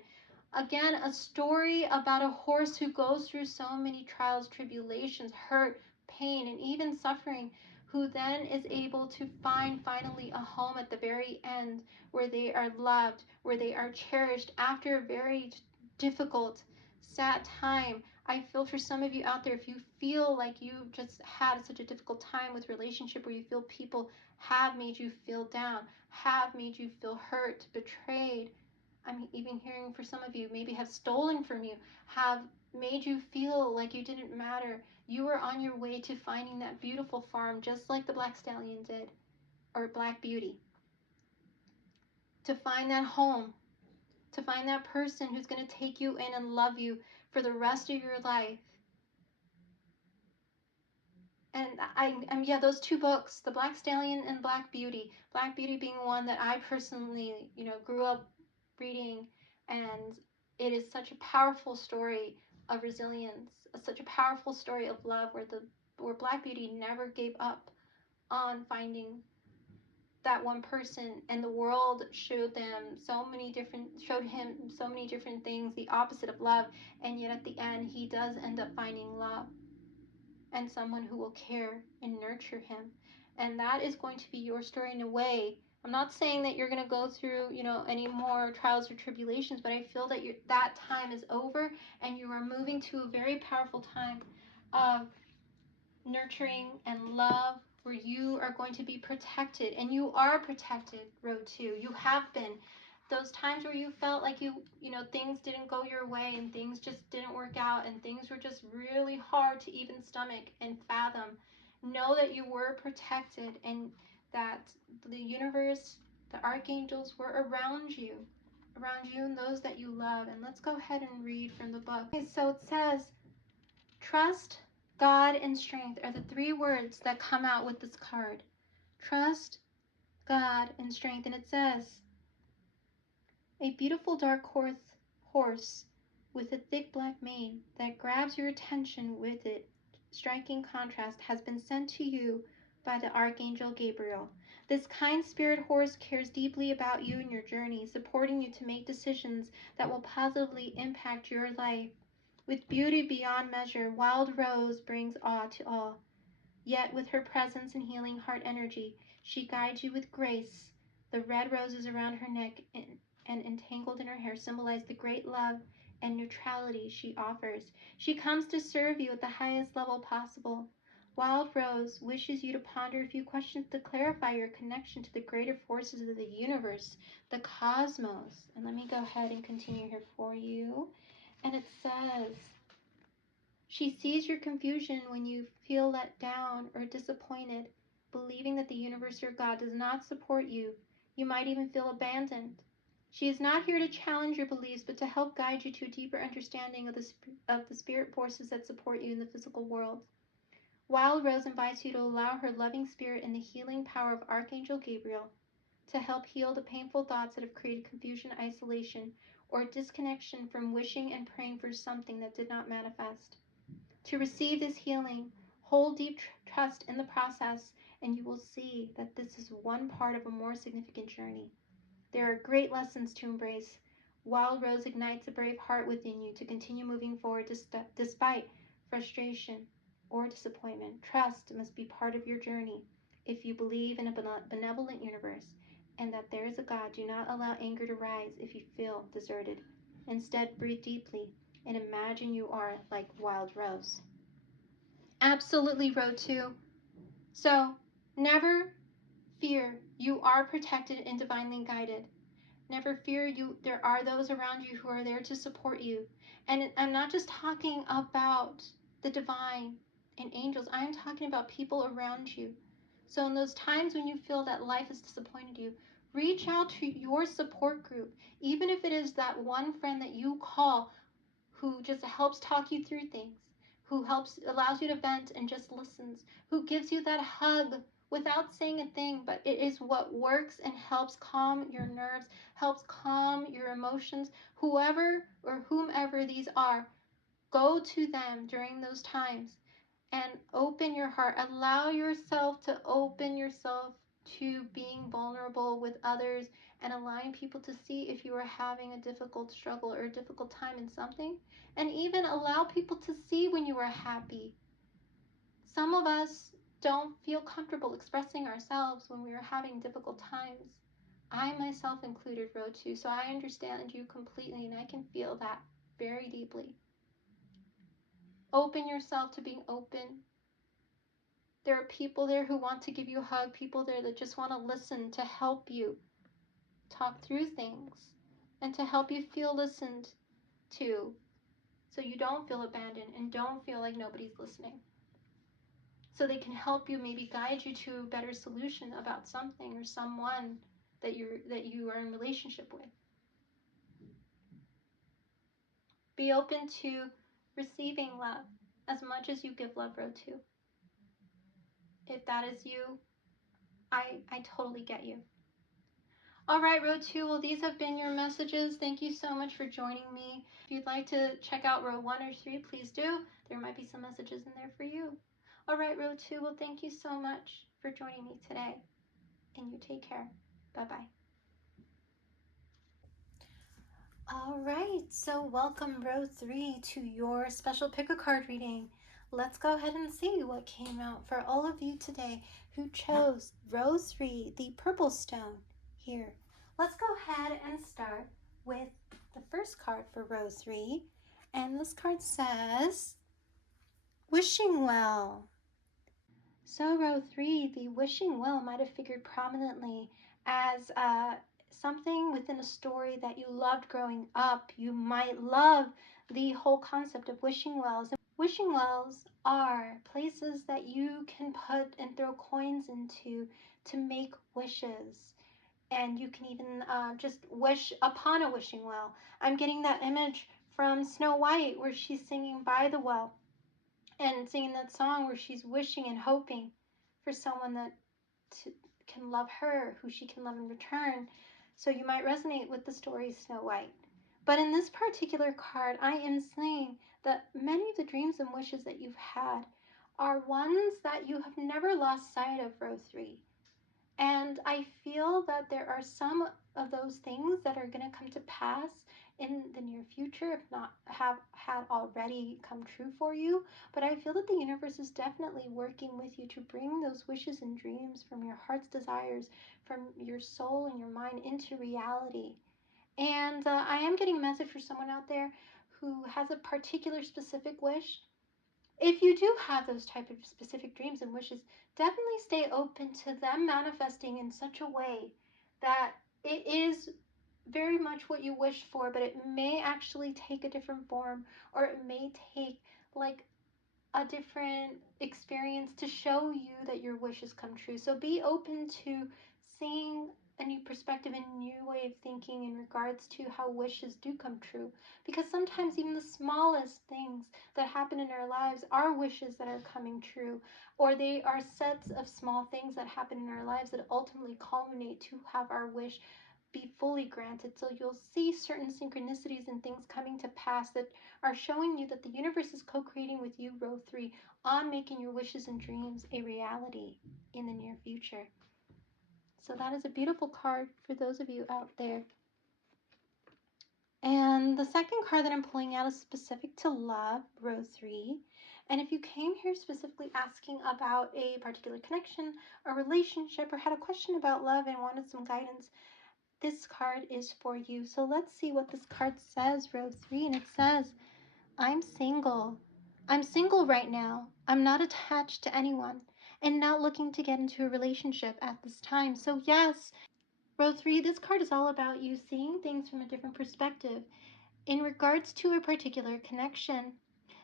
Again, a story about a horse who goes through so many trials, tribulations, hurt, pain, and even suffering, who then is able to find finally a home at the very end where they are loved, where they are cherished after a very difficult, sad time. I feel for some of you out there, if you feel like you just had such a difficult time with relationship, where you feel people have made you feel down, have made you feel hurt, betrayed. I'm even hearing for some of you, maybe have stolen from you, have made you feel like you didn't matter. You are on your way to finding that beautiful farm, just like the Black Stallion did, or Black Beauty. To find that home, to find that person who's going to take you in and love you for the rest of your life. And yeah, those two books, The Black Stallion and Black Beauty. Black Beauty being one that I personally, grew up reading, and it is such a powerful story of resilience, such a powerful story of love, where Black Beauty never gave up on finding that one person, and the world showed him so many different things, the opposite of love, and yet at the end he does end up finding love and someone who will care and nurture him. And that is going to be your story in a way. I'm not saying that you're going to go through, any more trials or tribulations, but I feel that that time is over, and you are moving to a very powerful time of nurturing and love, where you are going to be protected. And you are protected, row 2. You have been. Those times where you felt like things didn't go your way, and things just didn't work out, and things were just really hard to even stomach and fathom, know that you were protected, and that the universe, the archangels, were around you and those that you love. And let's go ahead and read from the book. Okay, so it says, trust, God, and strength are the three words that come out with this card. Trust, God, and strength. And it says, a beautiful dark horse with a thick black mane that grabs your attention with its striking contrast has been sent to you by the Archangel Gabriel. This kind spirit horse cares deeply about you and your journey, supporting you to make decisions that will positively impact your life. With beauty beyond measure, Wild Rose brings awe to all. Yet with her presence and healing heart energy, she guides you with grace. The red roses around her neck and entangled in her hair symbolize the great love and neutrality she offers. She comes to serve you at the highest level possible. Wild Rose wishes you to ponder a few questions to clarify your connection to the greater forces of the universe, the cosmos. And let me go ahead and continue here for you. And it says, She sees your confusion when you feel let down or disappointed, believing that the universe or God does not support you. You might even feel abandoned. She is not here to challenge your beliefs, but to help guide you to a deeper understanding of the spirit forces that support you in the physical world. Wild Rose invites you to allow her loving spirit and the healing power of Archangel Gabriel to help heal the painful thoughts that have created confusion, isolation, or disconnection from wishing and praying for something that did not manifest. To receive this healing, hold deep trust in the process, and you will see that this is one part of a more significant journey. There are great lessons to embrace. Wild Rose ignites a brave heart within you to continue moving forward despite frustration or disappointment. Trust must be part of your journey. If you believe in a benevolent universe and that there is a God, do not allow anger to rise if you feel deserted. Instead, breathe deeply and imagine you are like Wild Rose. Absolutely, row 2. So, never fear. You are protected and divinely guided. Never fear. There are those around you who are there to support you. And I'm not just talking about the divine and angels. I am talking about people around you. So in those times when you feel that life has disappointed you, reach out to your support group. Even if it is that one friend that you call who just helps talk you through things, who allows you to vent and just listens, who gives you that hug without saying a thing, but it is what works and helps calm your nerves, helps calm your emotions. Whoever or whomever these are, go to them during those times and open your heart. Allow yourself to open yourself to being vulnerable with others and allowing people to see if you are having a difficult struggle or a difficult time in something. And even allow people to see when you are happy. Some of us don't feel comfortable expressing ourselves when we are having difficult times. I myself included, row 2, so I understand you completely and I can feel that very deeply. Open yourself to being open. There are people there who want to give you a hug, people there that just want to listen, to help you talk through things, and to help you feel listened to so you don't feel abandoned and don't feel like nobody's listening. So they can help you, maybe guide you to a better solution about something or someone that you are in relationship with. Be open to receiving love as much as you give love, row 2. If that is you, I totally get you. All right, row 2, well, these have been your messages. Thank you so much for joining me. If you'd like to check out row 1 or 3, please do. There might be some messages in there for you. All right, row 2, well, thank you so much for joining me today. And you take care. Bye-bye. All right, so welcome, row 3, to your special pick-a-card reading. Let's go ahead and see what came out for all of you today who chose row 3, the purple stone. Here, let's go ahead and start with the first card for row 3. And this card says, Wishing Well. So row 3, the wishing well might have figured prominently as something within a story that you loved growing up. You might love the whole concept of wishing wells. Wishing wells are places that you can put and throw coins into to make wishes. And you can even just wish upon a wishing well. I'm getting that image from Snow White where she's singing by the well and singing that song where she's wishing and hoping for someone that can love her, who she can love in return. So you might resonate with the story Snow White. But in this particular card, I am saying that many of the dreams and wishes that you've had are ones that you have never lost sight of, row 3. And I feel that there are some of those things that are going to come to pass in the near future, if not have had already come true for you. But I feel that the universe is definitely working with you to bring those wishes and dreams from your heart's desires, from your soul and your mind into reality. And I am getting a message for someone out there who has a particular specific wish. If you do have those type of specific dreams and wishes, definitely stay open to them manifesting in such a way that it is very much what you wished for, but it may actually take a different form, or it may take like a different experience to show you that your wishes come true. So be open to seeing a new perspective and a new way of thinking in regards to how wishes do come true. Because sometimes even the smallest things that happen in our lives are wishes that are coming true, or they are sets of small things that happen in our lives that ultimately culminate to have our wish be fully granted. So you'll see certain synchronicities and things coming to pass that are showing you that the universe is co-creating with you, row 3, on making your wishes and dreams a reality in the near future. So that is a beautiful card for those of you out there. And the second card that I'm pulling out is specific to love, row 3. And if you came here specifically asking about a particular connection, a relationship, or had a question about love and wanted some guidance, this card is for you. So let's see what this card says, row 3. And it says, I'm single. I'm single right now. I'm not attached to anyone and not looking to get into a relationship at this time. So yes, row 3, this card is all about you seeing things from a different perspective in regards to a particular connection.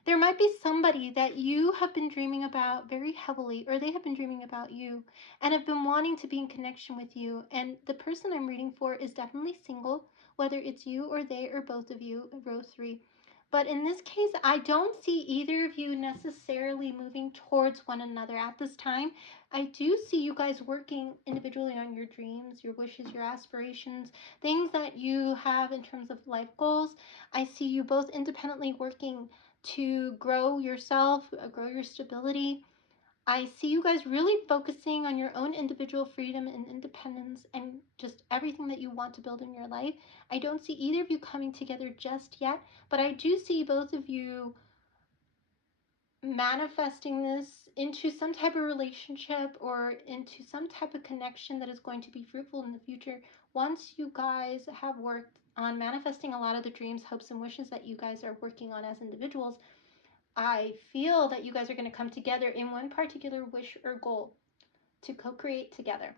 There might be somebody that you have been dreaming about very heavily, or they have been dreaming about you and have been wanting to be in connection with you. And the person I'm reading for is definitely single, whether it's you or they or both of you, row 3. But in this case, I don't see either of you necessarily moving towards one another at this time. I do see you guys working individually on your dreams, your wishes, your aspirations, things that you have in terms of life goals. I see you both independently working to grow yourself, grow your stability. I see you guys really focusing on your own individual freedom and independence and just everything that you want to build in your life. I don't see either of you coming together just yet, but I do see both of you manifesting this into some type of relationship or into some type of connection that is going to be fruitful in the future once you guys have worked on manifesting a lot of the dreams, hopes, and wishes that you guys are working on as individuals. I feel that you guys are going to come together in one particular wish or goal to co-create together.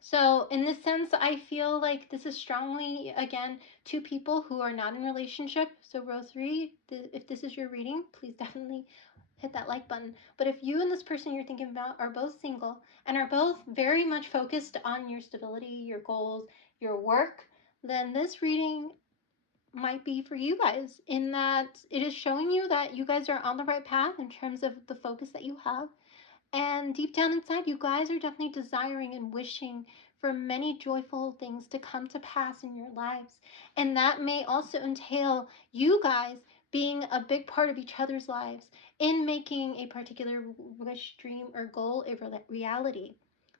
So in this sense, I feel like this is strongly, again, two people who are not in relationship. So row 3, if this is your reading, please definitely hit that like button. But if you and this person you're thinking about are both single and are both very much focused on your stability, your goals, your work, then this reading might be for you guys, in that it is showing you that you guys are on the right path in terms of the focus that you have. And deep down inside, you guys are definitely desiring and wishing for many joyful things to come to pass in your lives. And that may also entail you guys being a big part of each other's lives in making a particular wish, dream, or goal a reality.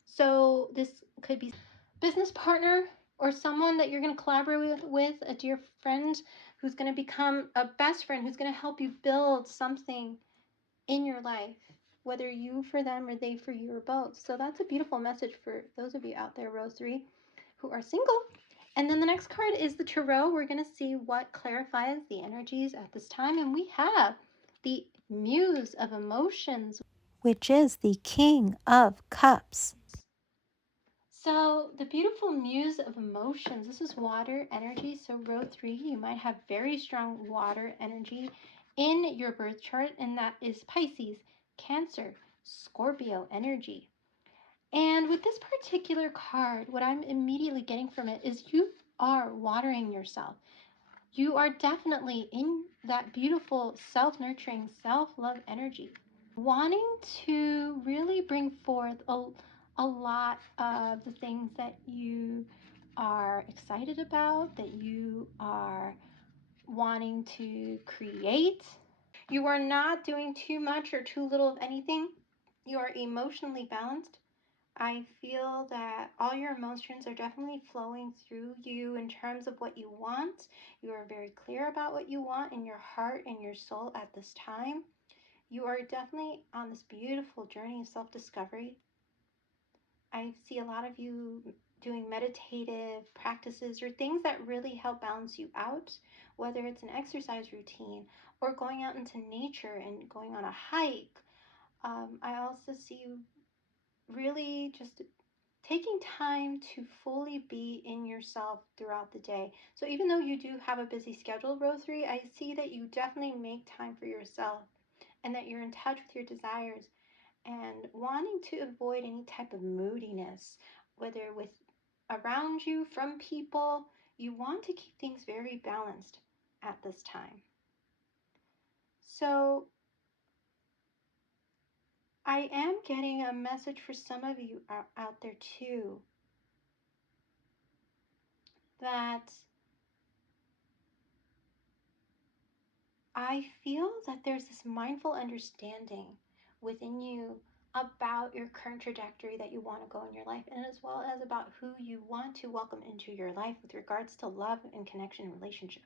So this could be business partner or someone that you're going to collaborate with, a dear friend who's going to become a best friend, who's going to help you build something in your life, whether you for them or they for you or both. So that's a beautiful message for those of you out there, row 3, who are single. And then the next card is the Tarot. We're going to see what clarifies the energies at this time. And we have the Muse of Emotions, which is the King of Cups. So the beautiful Muse of Emotions, this is water energy. So row 3, you might have very strong water energy in your birth chart, and that is Pisces, Cancer, Scorpio energy. And with this particular card, what I'm immediately getting from it is you are watering yourself. You are definitely in that beautiful self-nurturing, self-love energy, wanting to really bring forth a lot of the things that you are excited about, that you are wanting to create. You are not doing too much or too little of anything. You are emotionally balanced. I feel that all your emotions are definitely flowing through you in terms of what you want. You are very clear about what you want in your heart and your soul at this time. You are definitely on this beautiful journey of self-discovery. I see a lot of you doing meditative practices or things that really help balance you out, whether it's an exercise routine or going out into nature and going on a hike. I also see you really just taking time to fully be in yourself throughout the day. So even though you do have a busy schedule, row 3, I see that you definitely make time for yourself and that you're in touch with your desires and wanting to avoid any type of moodiness, whether with around you, from people. You want to keep things very balanced at this time. So I am getting a message for some of you out there too, that I feel that there's this mindful understanding within you about your current trajectory that you want to go in your life, and as well as about who you want to welcome into your life with regards to love and connection and relationship.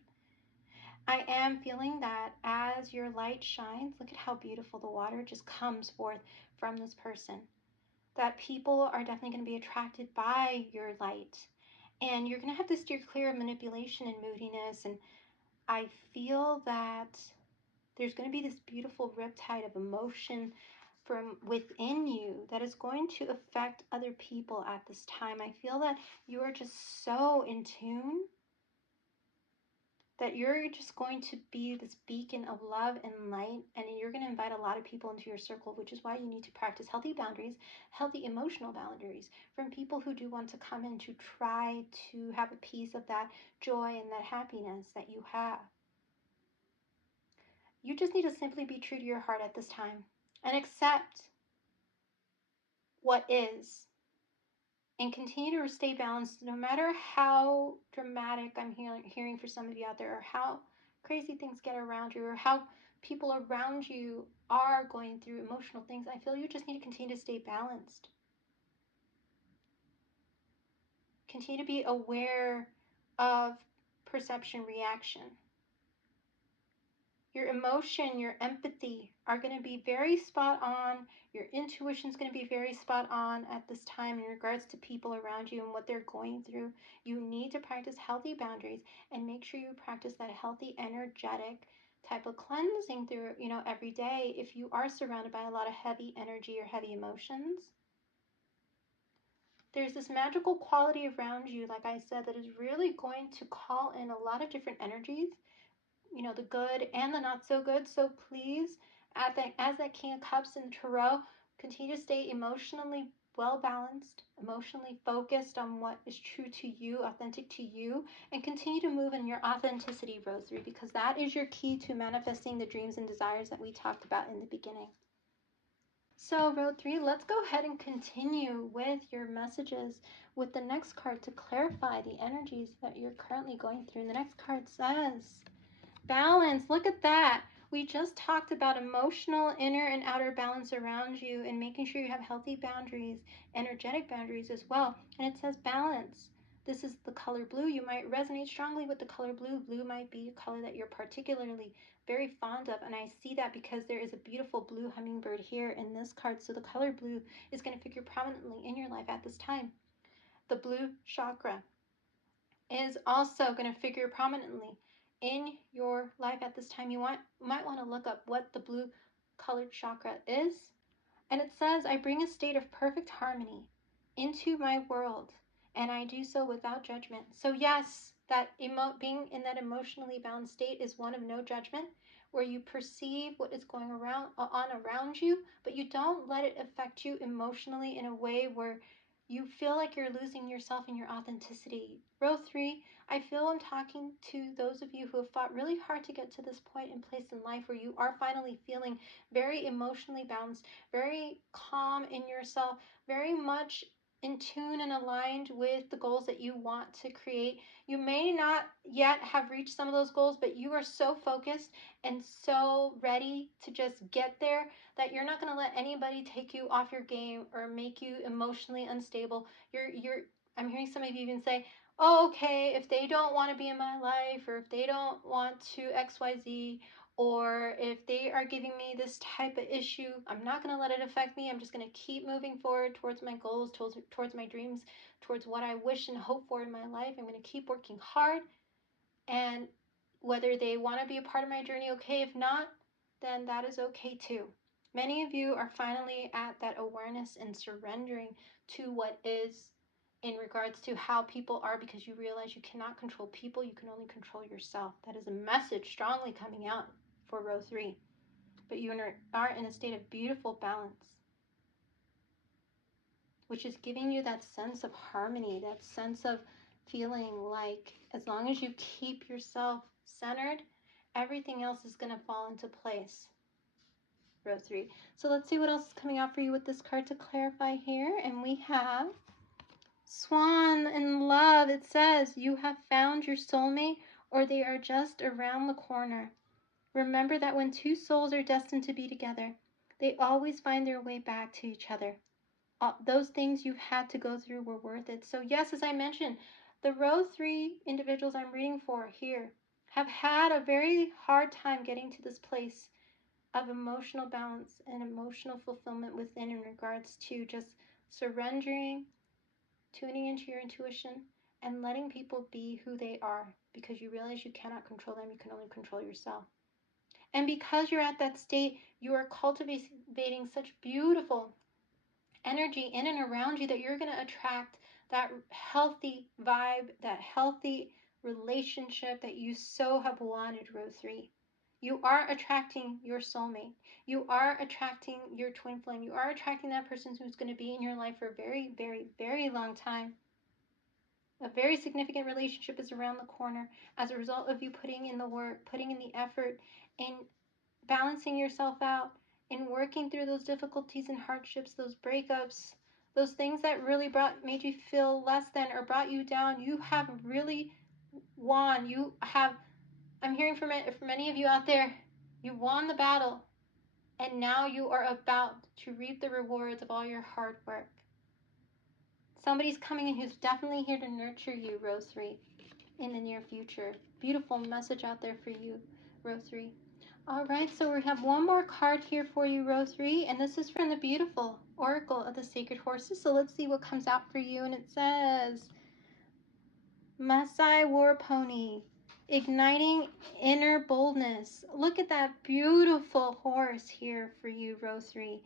I am feeling that as your light shines, look at how beautiful the water just comes forth from this person. That people are definitely going to be attracted by your light. And you're going to have to steer clear of manipulation and moodiness. And I feel that there's going to be this beautiful riptide of emotion from within you that is going to affect other people at this time. I feel that you are just so in tune that you're just going to be this beacon of love and light, and you're going to invite a lot of people into your circle, which is why you need to practice healthy boundaries, healthy emotional boundaries from people who do want to come in to try to have a piece of that joy and that happiness that you have. You just need to simply be true to your heart at this time and accept what is, and continue to stay balanced no matter how dramatic I'm hearing for some of you out there, or how crazy things get around you, or how people around you are going through emotional things. I feel you just need to continue to stay balanced. Continue to be aware of perception, reaction. Your emotion, your empathy are going to be very spot on. Your intuition is going to be very spot on at this time in regards to people around you and what they're going through. You need to practice healthy boundaries and make sure you practice that healthy, energetic type of cleansing through, every day if you are surrounded by a lot of heavy energy or heavy emotions. There's this magical quality around you, like I said, that is really going to call in a lot of different energies, the good and the not so good. So please, as that King of Cups in the Tarot, continue to stay emotionally well balanced, emotionally focused on what is true to you, authentic to you, and continue to move in your authenticity, Rose 3, because that is your key to manifesting the dreams and desires that we talked about in the beginning. So, Row 3, let's go ahead and continue with your messages with the next card to clarify the energies that you're currently going through. And the next card says, balance. Look at that. We just talked about emotional inner and outer balance around you and making sure you have healthy boundaries, energetic boundaries as well. And it says balance. This is the color blue. You might resonate strongly with the color blue. Blue might be a color that you're particularly very fond of. And I see that because there is a beautiful blue hummingbird here in this card. So the color blue is going to figure prominently in your life at this time. The blue chakra is also going to figure prominently in your life at this time. You might want to look up what the blue colored chakra is. And it says, I bring a state of perfect harmony into my world, and I do so without judgment. So yes, that being in that emotionally balanced state is one of no judgment, where you perceive what is going around you, but you don't let it affect you emotionally in a way where you feel like you're losing yourself and your authenticity. Row 3, I feel I'm talking to those of you who have fought really hard to get to this point and place in life where you are finally feeling very emotionally balanced, very calm in yourself, very much in tune and aligned with the goals that you want to create. You may not yet have reached some of those goals, but you are so focused and so ready to just get there that you're not going to let anybody take you off your game or make you emotionally unstable. I'm hearing some of you even say, oh, okay, if they don't want to be in my life, or if they don't want to XYZ, or if they are giving me this type of issue, I'm not going to let it affect me. I'm just going to keep moving forward towards my goals, towards my dreams, towards what I wish and hope for in my life. I'm going to keep working hard, and whether they want to be a part of my journey, okay. If not, then that is okay too. Many of you are finally at that awareness and surrendering to what is in regards to how people are, because you realize you cannot control people, you can only control yourself. That is a message strongly coming out for row 3. but you are in a state of beautiful balance, which is giving you that sense of harmony, that sense of feeling like as long as you keep yourself centered, everything else is going to fall into place. Row 3. So let's see what else is coming out for you with this card to clarify here. And we have Swan in love. It says, you have found your soulmate, or they are just around the corner. Remember that when two souls are destined to be together, they always find their way back to each other. Those things you've had to go through were worth it. So yes, as I mentioned, the row 3 individuals I'm reading for here have had a very hard time getting to this place of emotional balance and emotional fulfillment within in regards to just surrendering, tuning into your intuition, and letting people be who they are, because you realize you cannot control them, you can only control yourself. And because you're at that state, you are cultivating such beautiful energy in and around you that you're going to attract that healthy vibe, that healthy relationship that you so have wanted, row 3. You are attracting your soulmate. You are attracting your twin flame. You are attracting that person who's going to be in your life for a very, very, very long time. A very significant relationship is around the corner as a result of you putting in the work, putting in the effort, and balancing yourself out, in working through those difficulties and hardships, those breakups, those things that really made you feel less than or brought you down. You have really won. You have, I'm hearing from many of you out there, you won the battle, and now you are about to reap the rewards of all your hard work. Somebody's coming in who's definitely here to nurture you, row 3, in the near future. Beautiful message out there for you, row 3. All right, so we have one more card here for you, row 3, and this is from the beautiful Oracle of the Sacred Horses. So let's see what comes out for you, and it says, Masai War Pony, igniting inner boldness. Look at that beautiful horse here for you, row 3.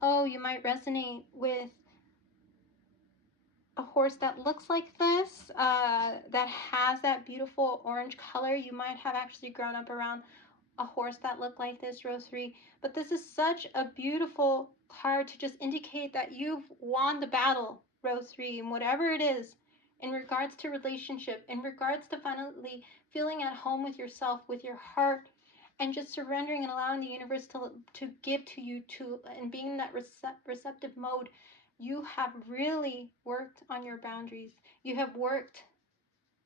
Oh, you might resonate with a horse that looks like this, that has that beautiful orange color. You might have actually grown up around a horse that looked like this, row 3. But this is such a beautiful card to just indicate that you've won the battle, row 3, and whatever it is in regards to relationship, in regards to finally feeling at home with yourself, with your heart, and just surrendering and allowing the universe to give to you, and being in that receptive mode. You have really worked on your boundaries. You have worked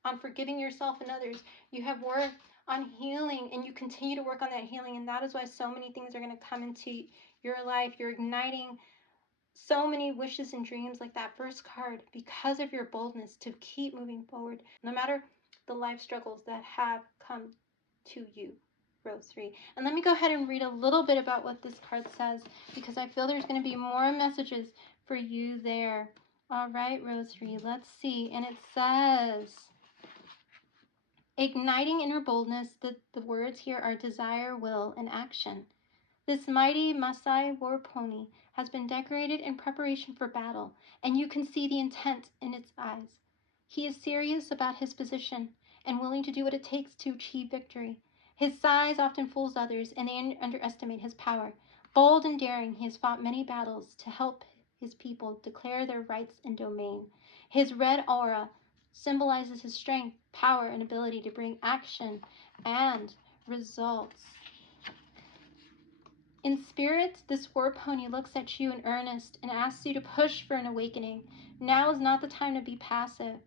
on forgiving yourself and others. You have worked on healing, and you continue to work on that healing, and that is why so many things are going to come into your life. You're igniting so many wishes and dreams, like that first card, because of your boldness to keep moving forward, no matter the life struggles that have come to you, row 3. And let me go ahead and read a little bit about what this card says, because I feel there's going to be more messages for you there. All right, row 3, let's see. And it says, igniting inner boldness. The words here are desire, will, and action. This mighty Masai war pony has been decorated in preparation for battle, and you can see the intent in its eyes. He is serious about his position and willing to do what it takes to achieve victory. His size often fools others, and they underestimate his power. Bold and daring, he has fought many battles to help his people declare their rights and domain. His red aura symbolizes his strength, power, and ability to bring action and results. In spirit, this war pony looks at you in earnest and asks you to push for an awakening. Now is not the time to be passive.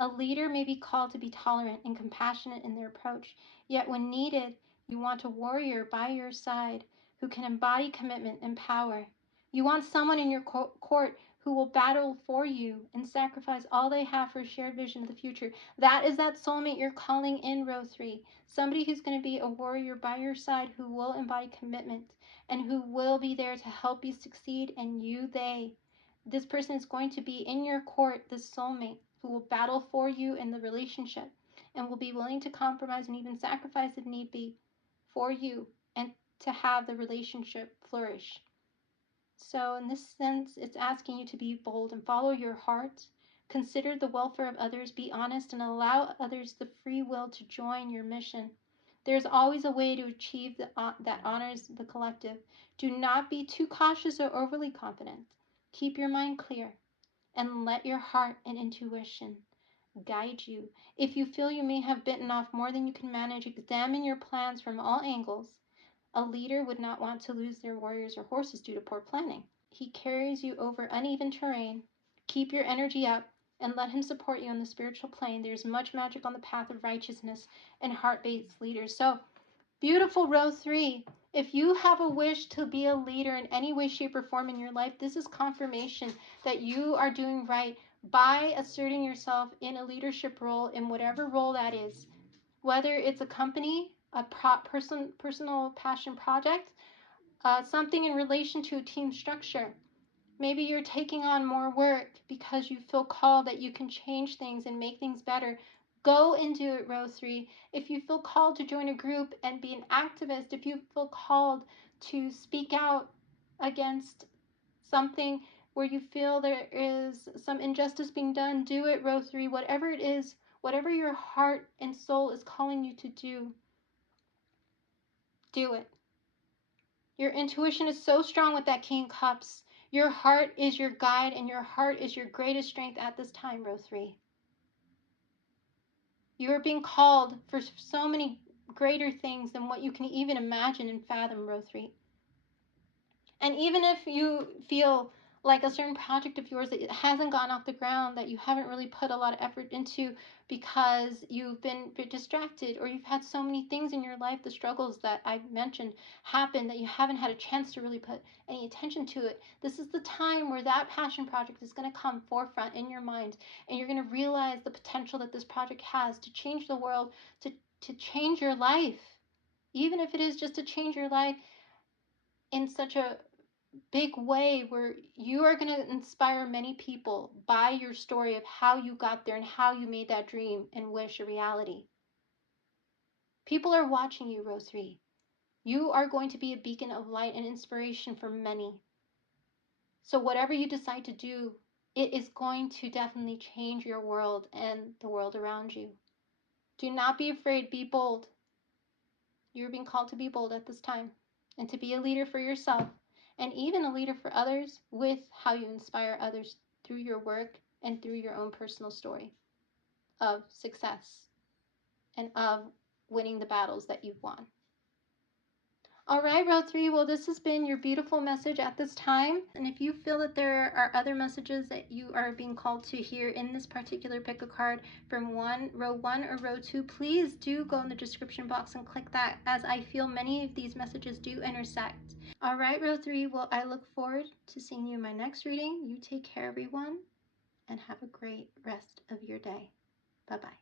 A leader may be called to be tolerant and compassionate in their approach, yet when needed, you want a warrior by your side who can embody commitment and power. You want someone in your court who will battle for you and sacrifice all they have for a shared vision of the future. That is that soulmate you're calling in, row 3. Somebody who's going to be a warrior by your side, who will embody commitment and who will be there to help you succeed, and they. This person is going to be in your court, this soulmate, who will battle for you in the relationship and will be willing to compromise and even sacrifice if need be for you and to have the relationship flourish. So in this sense, it's asking you to be bold and follow your heart. Consider the welfare of others, be honest, and allow others the free will to join your mission. There's always a way to achieve that honors the collective. Do not be too cautious or overly confident. Keep your mind clear and let your heart and intuition guide you. If you feel you may have bitten off more than you can manage, examine your plans from all angles. A leader would not want to lose their warriors or horses due to poor planning. He carries you over uneven terrain. Keep your energy up and let him support you on the spiritual plane. There's much magic on the path of righteousness and heart-based leaders. So, beautiful row 3. If you have a wish to be a leader in any way, shape, or form in your life, this is confirmation that you are doing right by asserting yourself in a leadership role, in whatever role that is. Whether it's a company, a personal passion project, something in relation to a team structure. Maybe you're taking on more work because you feel called that you can change things and make things better. Go and do it, row 3. If you feel called to join a group and be an activist, if you feel called to speak out against something where you feel there is some injustice being done, do it, row 3. Whatever it is, whatever your heart and soul is calling you to do it. Your intuition is so strong with that King of Cups. Your heart is your guide, and your heart is your greatest strength at this time, row 3. You are being called for so many greater things than what you can even imagine and fathom, row 3. And even if you feel like a certain project of yours that hasn't gotten off the ground, that you haven't really put a lot of effort into because you've been distracted, or you've had so many things in your life, the struggles that I've mentioned happen, that you haven't had a chance to really put any attention to it, this is the time where that passion project is going to come forefront in your mind, and you're going to realize the potential that this project has to change the world, to change your life, even if it is just to change your life in such a big way where you are going to inspire many people by your story of how you got there and how you made that dream and wish a reality. People are watching you, row 3. You are going to be a beacon of light and inspiration for many. So whatever you decide to do, it is going to definitely change your world and the world around you. Do not be afraid. Be bold. You're being called to be bold at this time and to be a leader for yourself, and even a leader for others with how you inspire others through your work and through your own personal story of success and of winning the battles that you've won. All right, row 3, well, this has been your beautiful message at this time. And if you feel that there are other messages that you are being called to hear in this particular pick a card from row 1 or row 2, please do go in the description box and click that, as I feel many of these messages do intersect. All right, row 3, well, I look forward to seeing you in my next reading. You take care, everyone, and have a great rest of your day. Bye-bye.